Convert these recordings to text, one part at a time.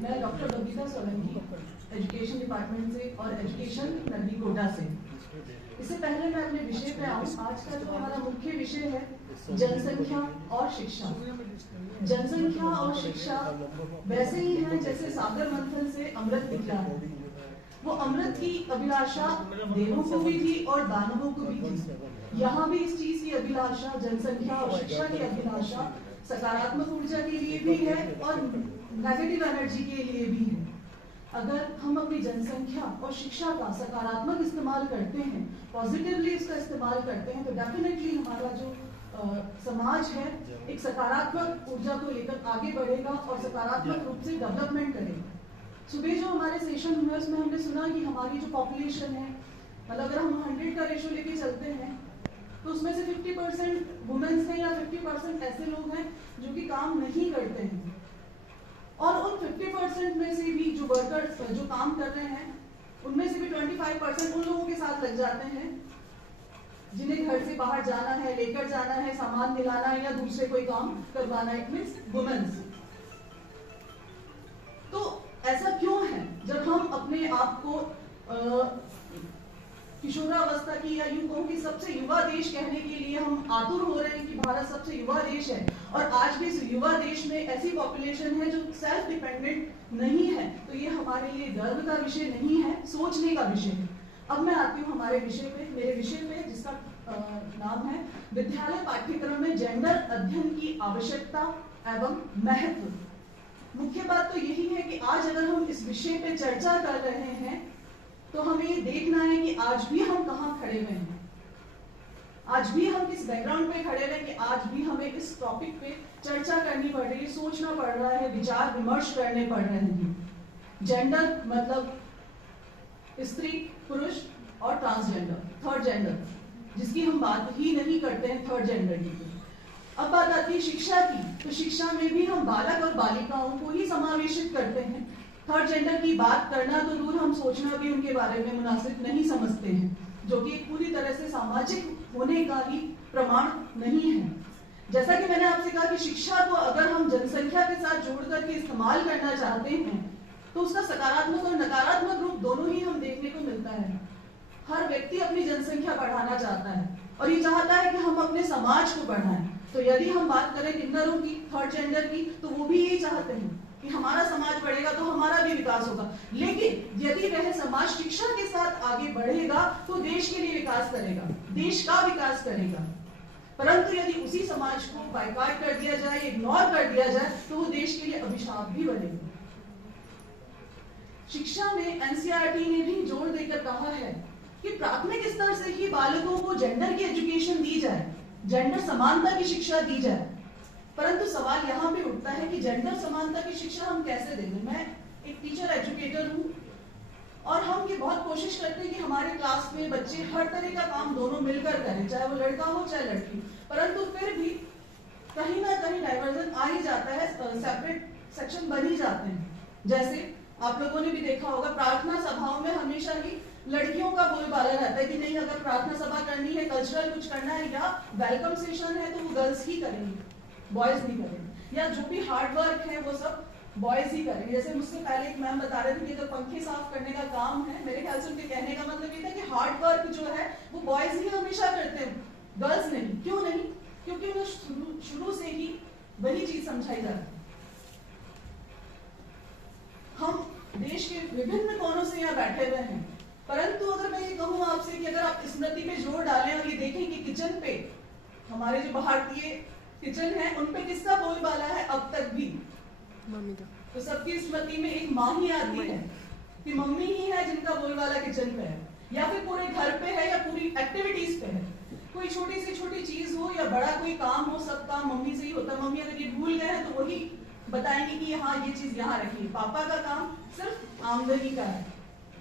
मैं doctor Babita Solanki education department से और एजुकेशन नगरी कोटा से। इससे पहले मैं अपने विषय पे आऊँ, आज का जो हमारा मुख्य विषय है जनसंख्या और शिक्षा। जनसंख्या और शिक्षा वैसे ही है जैसे सागर मंथन से अमृत निकला है। वो अमृत की अभिलाषा देवों को भी थी और दानवों को भी थी। यहाँ भी इस चीज की अभिलाषा, जनसंख्या और शिक्षा की अभिलाषा सकारात्मक ऊर्जा के लिए भी है और नेगेटिव एनर्जी के लिए भी है। अगर हम अपनी जनसंख्या और शिक्षा का सकारात्मक इस्तेमाल करते हैं, पॉजिटिवली इसका इस्तेमाल करते हैं, तो डेफिनेटली हमारा जो समाज है एक सकारात्मक ऊर्जा को लेकर आगे बढ़ेगा और सकारात्मक रूप से डेवलपमेंट करेगा। सुबह जो हमारे सेशन हुए उसमें हमने सुना कि हमारी जो पॉपुलेशन है, मतलब अगर हम 100 का रेशो लेके चलते हैं तो उसमें से 50% वुमेन्स हैं या 50% ऐसे लोग हैं जो कि काम नहीं करते हैं, और उन 50% में से भी जो वर्कर्स जो काम कर रहे हैं उनमें से भी 25% उन लोगों के साथ लग जाते हैं जिन्हें घर से बाहर जाना है, लेकर जाना है, सामान दिलाना है या दूसरे कोई काम करवाना है। It means women's. तो ऐसा क्यों है? जब हम अपने आप को किशोरावस्था की या यूं कहूं कि सबसे युवा देश कहने के लिए हम आतुर हो रहे हैं कि भारत सबसे युवा देश है, और आज भी इस युवा देश में ऐसी पॉपुलेशन है जो सेल्फ डिपेंडेंट नहीं है, तो ये हमारे लिए गर्व का विषय नहीं है, सोचने का विषय है। अब मैं आती हूँ हमारे विषय पे, मेरे विषय पे जिसका नाम है विद्यालय पाठ्यक्रम में जेंडर अध्ययन की आवश्यकता एवं महत्व। मुख्य बात तो यही है कि आज अगर हम इस विषय पे चर्चा कर रहे हैं तो हमें ये देखना है कि आज भी हम कहाँ खड़े हुए हैं, आज भी हम किस बैकग्राउंड पे खड़े हुए हैं कि आज भी हमें इस टॉपिक पे चर्चा करनी पड़ रही है, सोचना पड़ रहा है, विचार विमर्श करने पड़ रहे हैं। जेंडर मतलब स्त्री, पुरुष और ट्रांसजेंडर, थर्ड जेंडर, जिसकी हम बात ही नहीं करते हैं थर्ड जेंडर की। अब बात आती है शिक्षा की, तो शिक्षा में भी हम बालक और बालिकाओं को ही समावेशित करते हैं। थर्ड जेंडर की बात करना तो दूर, हम सोचना भी उनके बारे में मुनासिब नहीं समझते हैं, जो कि पूरी तरह से सामाजिक होने का ही प्रमाण नहीं है। जैसा कि मैंने आपसे कहा कि शिक्षा को अगर हम जनसंख्या के साथ जोड़ करके इस्तेमाल करना चाहते हैं तो उसका सकारात्मक और नकारात्मक रूप दोनों ही हम देखने को मिलता है। हर व्यक्ति अपनी जनसंख्या बढ़ाना चाहता है और ये चाहता है कि हम अपने समाज को बढ़ाएं। तो यदि हम बात करें किन्नरों की, थर्ड जेंडर की, तो वो भी यही चाहते हैं कि हमारा समाज बढ़ेगा तो हमारा भी विकास होगा। लेकिन यदि वह समाज शिक्षा के साथ आगे बढ़ेगा तो देश के लिए विकास करेगा, देश का विकास करेगा। परंतु यदि उसी समाज को बायकॉट कर दिया जाए, इग्नोर कर दिया जाए, तो वो देश के लिए अभिशाप भी बनेगा। शिक्षा में एनसीईआरटी ने भी जोर देकर कहा है कि प्राथमिक स्तर से ही बालकों को जेंडर की एजुकेशन दी जाए, जेंडर समानता की शिक्षा दी जाए। परंतु सवाल यहाँ पे उठता है कि जेंडर समानता की शिक्षा हम कैसे देंगे? मैं एक टीचर एजुकेटर हूँ और हम ये बहुत कोशिश करते हैं कि हमारे क्लास में बच्चे हर तरह का काम दोनों मिलकर करें, चाहे वो लड़का हो चाहे लड़की, परंतु फिर भी कहीं ना कहीं डाइवर्जन आ ही जाता है, सेपरेट सेक्शन बन ही जाते हैं। जैसे आप लोगों ने भी देखा होगा, प्रार्थना सभाओं में हमेशा ही लड़कियों का बोलबाला रहता है कि नहीं, अगर प्रार्थना सभा करनी है, कल्चरल कुछ करना है या वेलकम सेशन है तो वो गर्ल्स ही करेंगे, बॉयज नहीं करेंगे, या जो भी हार्ड वर्क है वो सब बॉयज ही करेंगे। जैसे मुझसे पहले एक मैम बता रहे थे कि अगर पंखे साफ करने का काम है, मेरे ख्याल से उनके कहने का मतलब ये था कि हार्ड वर्क जो है वो बॉयज ही हमेशा करते हैं, गर्ल्स नहीं। क्यों नहीं? क्योंकि उन्हें शुरू से ही वही चीज समझाई जाती है। हम देश के विभिन्न कोनों से यहाँ बैठे हुए हैं, परंतु अगर मैं ये कहूँ आपसे कि अगर आप स्मृति पे जोर डालें और ये देखें कि किचन पे हमारे जो भारतीय किचन है उन पे किसका बोलबाला है अब तक भी, मम्मी का, तो सबकी स्मृति में एक माँ ही आती है कि मम्मी ही है जिनका बोलबाला किचन पे है, या फिर पूरे घर पे है या पूरी एक्टिविटीज पे है। कोई छोटी से छोटी चीज हो या बड़ा कोई काम हो, सब काम मम्मी से ही होता है। मम्मी अगर ये भूल गए हैं तो वही बताएंगे कि हाँ ये चीज यहाँ रखी है। पापा का काम सिर्फ आमदनी का है,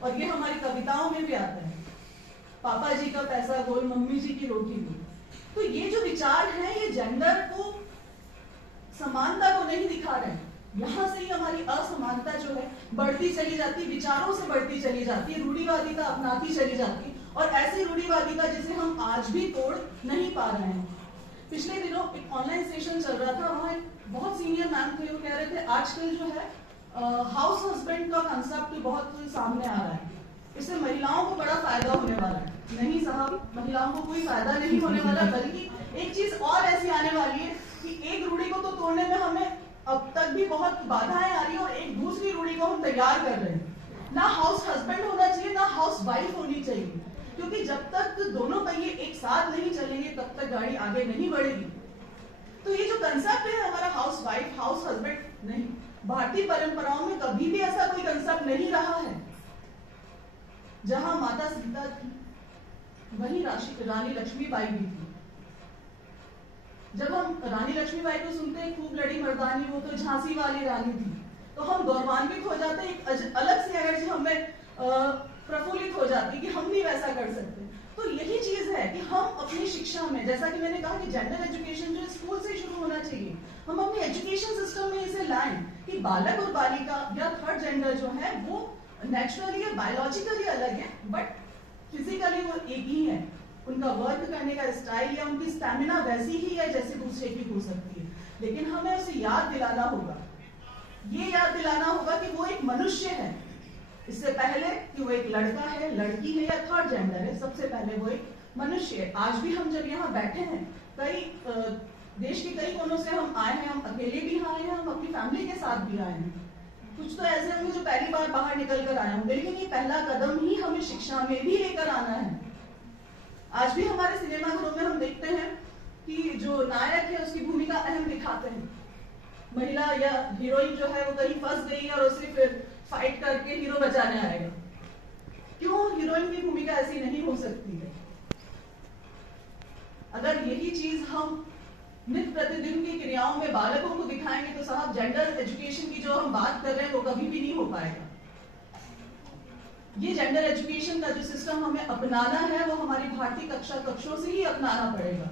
और ये हमारी कविताओं में भी आता है, पापा जी का पैसा गोल, मम्मी जी की रोटी गोल। तो ये जो विचार है ये जेंडर को, समानता को नहीं दिखा रहे। यहाँ से ही हमारी असमानता जो है बढ़ती चली जाती, विचारों से बढ़ती चली जाती है, रूढ़िवादिता अपनाती चली जाती, और ऐसी रूढ़िवादिता जिसे हम आज भी तोड़ नहीं पा रहे हैं। पिछले दिनों एक ऑनलाइन सेशन चल रहा था, वहाँ बहुत सीनियर मैम थे, वो कह रहे थे आजकल जो है हाउस हस्बैंड का कंसेप्ट बहुत सामने आ रहा है, इससे महिलाओं को बड़ा फायदा होने वाला है। नहीं साहब, महिलाओं को कोई फायदा नहीं होने वाला, बल्कि एक चीज और ऐसी आने वाली है कि एक रूढ़ी को तो तोड़ने में हमें अब तक भी बहुत बाधाएं आ रही है और एक दूसरी रूढ़ी को हम तैयार कर रहे हैं। ना हाउस हस्बैंड होना चाहिए, ना हाउस वाइफ होनी चाहिए, क्योंकि जब तक दोनों पहिए एक साथ नहीं चलेंगे तब तक गाड़ी आगे नहीं बढ़ेगी। तो ये जो कंसेप्ट है हमारा हाउस वाइफ हाउस हस्बैंड, नहीं, भारतीय परंपराओं में कभी भी ऐसा कोई कंसेप्ट नहीं रहा है। जहां माता सीता थी वहीं रानी लक्ष्मीबाई भी थी। जब हम रानी लक्ष्मीबाई को सुनते हैं, खूब लड़ी मर्दानी, वो तो झांसी वाली रानी थी, तो हम गौरवान्वित हो जाते हैं, एक अलग सी एनर्जी हमें प्रफुल्लित हो जाती है कि हम भी वैसा कर सकते हैं। तो यही चीज है कि हम अपनी शिक्षा में, जैसा कि मैंने कहा कि जेंडर एजुकेशन जो स्कूल से शुरू होना चाहिए, हम अपने एजुकेशन सिस्टम में इसे लाएं कि बालक और बालिका या थर्ड जेंडर जो है वो नेचुरली या बायोलॉजिकली अलग है, बट फिजिकली वो एक ही है। उनका वर्क करने का स्टाइल या उनकी स्टैमिना वैसी ही है जैसे दूसरे की हो सकती है, लेकिन हमें उसे याद दिलाना होगा, ये याद दिलाना होगा कि वो एक मनुष्य है, इससे पहले कि वो एक लड़का है, लड़की है या थर्ड जेंडर है, सबसे पहले वो एक मनुष्य है। आज भी हम जब यहाँ बैठे हैं, कई देश के कई कोनों से हम आए हैं, हम अकेले भी आए हैं, हम अपनी फैमिली के साथ भी आए हैं, कुछ तो ऐसे होंगे जो पहली बार बाहर निकल कर आए होंगे, लेकिन ये पहला कदम ही हमें शिक्षा में भी लेकर आना है। आज भी हमारे सिनेमा घरों में हम देखते हैं कि जो नायक है उसकी भूमिका अहम दिखाते हैं, महिला या हीरोइन जो है वो कहीं फंस गई और उसे फिर फाइट करके हीरो बचाने आएगा। क्यों हीरोइन की भूमिका ऐसी नहीं हो सकती है? अगर यही चीज हम नित्य प्रतिदिन की क्रियाओं में बालकों को दिखाएंगे तो साहब जेंडर एजुकेशन की जो हम बात कर रहे हैं वो कभी भी नहीं हो पाएगा। ये जेंडर एजुकेशन का जो सिस्टम हमें अपनाना है वो हमारी भारतीय कक्षों से ही अपनाना पड़ेगा,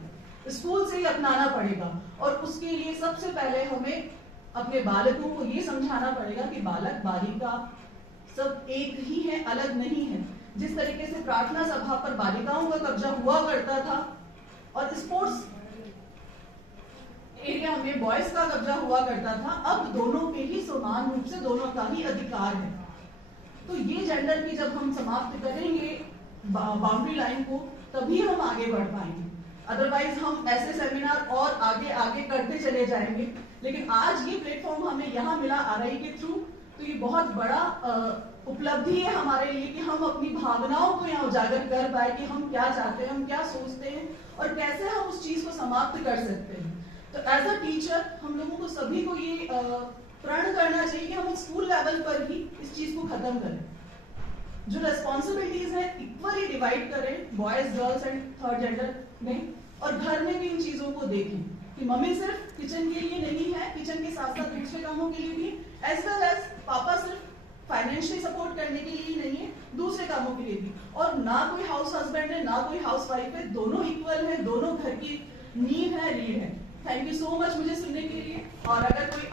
स्कूल से ही अपनाना पड़ेगा, और उसके लिए सबसे पहले हमें अपने बालकों को ये समझाना पड़ेगा कि बालक बालिका सब एक ही है, अलग नहीं है। जिस तरीके से प्रार्थना सभा पर बालिकाओं का कब्जा हुआ करता था और स्पोर्ट्स एरिया में बॉयज का कब्जा हुआ करता था, अब दोनों पे ही समान रूप से दोनों का ही अधिकार है। तो ये जेंडर की जब हम समाप्त करेंगे बाउंड्री लाइन को, तभी हम आगे बढ़ पाएंगे। अदरवाइज हम ऐसे सेमिनार और आगे आगे करते चले जाएंगे, लेकिन आज ये प्लेटफॉर्म हमें यहाँ मिला RI के थ्रू, तो ये बहुत बड़ा उपलब्धि है हमारे लिए कि हम अपनी भावनाओं को यहाँ उजागर कर पाए कि हम क्या चाहते हैं, हम क्या सोचते हैं और कैसे हम उस चीज को समाप्त कर सकते हैं। तो एज अ टीचर हम लोगों को सभी को ये प्रण करना चाहिए कि हम स्कूल लेवल पर ही इस चीज को खत्म करें, जो रेस्पॉन्सिबिलिटीज है इक्वली डिवाइड करें boys girls and third gender में, और घर में भी इन चीजों को देखें कि मम्मी सिर्फ किचन के लिए नहीं है, किचन के साथ साथ दूसरे कामों के लिए भी, एज वेल एज पापा सिर्फ फाइनेंशियली सपोर्ट करने के लिए नहीं है, दूसरे कामों के लिए भी। और ना कोई हाउस हस्बैंड है ना कोई हाउस वाइफ है, दोनों इक्वल है, दोनों घर की नींव है, रीढ़ है। थैंक यू सो मच मुझे सुनने के लिए, और अगर कोई